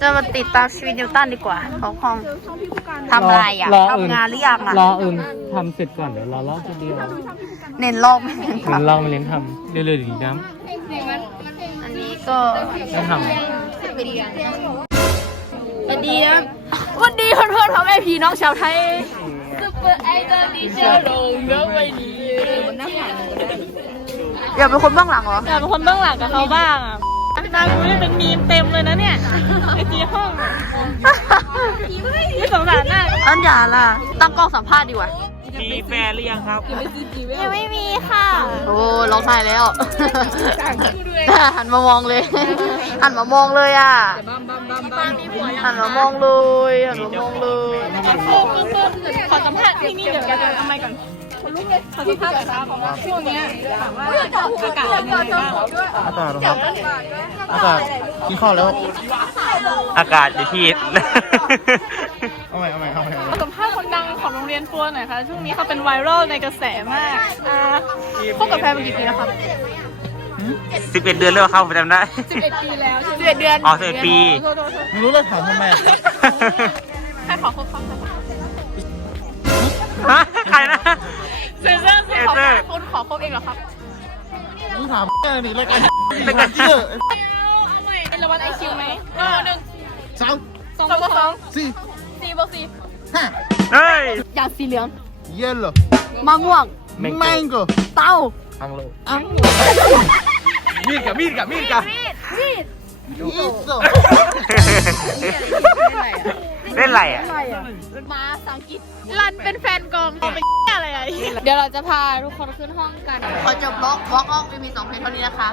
จะมาติดตามชีวิตนิวตันดีกว่าเขาคงทำอะไรอะรออื่นทำงานหรือยังอะรออื่นทำเสร็จก่อนเดี๋ยวรอรอบทีเดียวเน้นลอกไม่เน้นเดี๋ยวทำลองมาเลี้ยงทำเรื่อยๆดีน้อันนี้ก็ำไม่ทจะดีนะวันดีเพื่อนๆพ่อแม่พี่น้องชาวไทยอย่าเป็นคนเบื้องหลังเหรออยากเป็นคนเบื้องหลังกับเขาบ้างอะนางกูนี่เป็นมีมเต็มเลยนะเนี่ยไอจีห้องนี่สงสารหน้าอันอย่าล่ะ ตั้งกล้องสัมภาษณ์ดีกว่าำมีแฟนหรือยังครับยังไม่มีค่ะ โอ้ร้องไห้แล้วหันมามองเลย หันมามองเลยอะหันมามองเลยหันมามองเลยขอสัมภาษณ์ที่นี่เดี๋ยวกันทำไมก่อน ขอสัมภาษณ์หน่อยครับช่วงเนี้ยถามว่าอากาศเป็นยังไงบ้างอากาศนะครับอากาศกินข้าวแล้ว อากาศอยู่ที่ เอาใหม่เอาใหม่เอาใหม่เอาใหม่สัมภาษณ์คนดังของโรงเรียนปัวหน่อยค่ะ ช่วงนี้เขาเป็นไวรัลในกระแสมากอ่าคบกับแฟนมากี่ปีแล้วครับสิบเอ็ดเดือนแล้วครับผมจำได้11 ปีแล้วสิบเอ็ดเดือนอ๋อสิบเอ็ดปี โทษโทษโทษไม่รู้เลยถามทำไม ใครขอคบเขาฮะใคร นะเซนเซอร์เซนเซอร์คุณขอคบเองเหรอครับมึงถามอะไรนี่รายการรายการเชื่อเป็นรางวัลไอคิวไหมเออหนึ่งสามสองบวกสองสี่สี่บวกสี่ห้าเฮ้ยอย่างสีเหลือง เยลโล่มะม่วงแมงโก้เต้าอังโลมีดกับมีดกับมีดกับอีโซ เล่นอะไรอะ มาภาษาอังกฤษรันเป็นแฟนกองเป็นอะไรอะเดี๋ยวเราจะพาทุกคนขึ้นห้องกัน ขอจบบล็อกบล็อกออกมีสองเพลงเท่านี้นะคะ